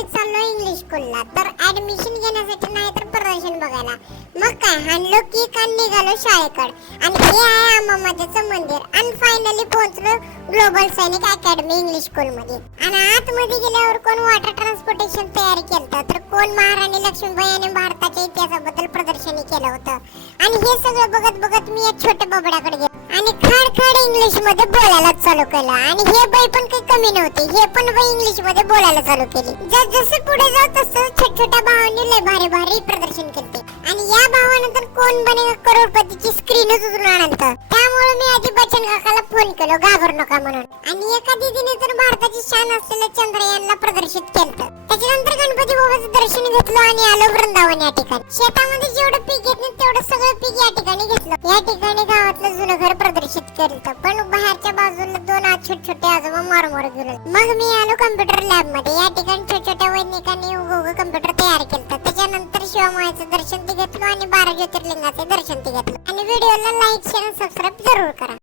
मी चाललो इंग्लिश स्कूलला, तर ऍडमिशन घेण्यासाठी नाही तर प्रदर्शन बघायला. मग काय हाणलो की कान निघालो शाळेकडे. आणि हे आहे आमामाचं मंदिर. आणि फायनली पोहोचलो ग्लोबल सैनिक अकॅडमी इंग्लिश स्कूल मध्ये. आणि आतमध्ये गेल्यावर कोण वॉटर ट्रान्सपोर्टेशन तयारी केलं, तर कोण महाराणी लक्ष्मीबाई आणि भारताच्या इतिहासाबद्दल प्रदर्शनी केलं होतं. आणि हे सगळं बघत बघत मी एक छोट्या बबड्याकडे गेलो आणि खाड इंग्लिश मध्ये बोलायला चालू केलं. आणि हे बाई पण काही कमी नव्हती, हे पण बाई इंग्लिश मध्ये बोलायला चालू केली. जसं पुढे जात तसं छोट्या भावांनी लय भारी भारी प्रदर्शन केले. आणि या भावानंतर कोण बनेगा करोडपतीची स्क्रीनच उचलून आणत. त्यामुळे मी आधी बच्चन काकाला फोन केलो घाबरू नका म्हणून. आणि एका दीदीने तर भारताची शान असलेल्या चंद्रयानला प्रदर्शित केलं. त्याच्यानंतर गणपती बाबाचं दर्शन घेतलं आणि आलो वृंदावन या ठिकाणी. शेतामध्ये जेवढं पीक घेत नाही तेवढं सगळं पीक या ठिकाणी घेतलं. या ठिकाणी गावातलं जुनं घर प्रदर्शित केलं, पण बाहेरच्या बाजूला दोन छोटे आजोबा मारमार गेले. मग मी आलो कम्प्युटर लॅब मध्ये. या ठिकाणी छोट्या वैज्ञानिकांनी उगवग कम्प्युटर तयार केलं. त्याच्यानंतर शिवमायेचं दर्शन ते घेतलं आणि 12 ज्योतिर्लिंगाचे दर्शन ते घेतलं. आणि व्हिडिओला लाईक शेअर सबस्क्राईब जरूर करा.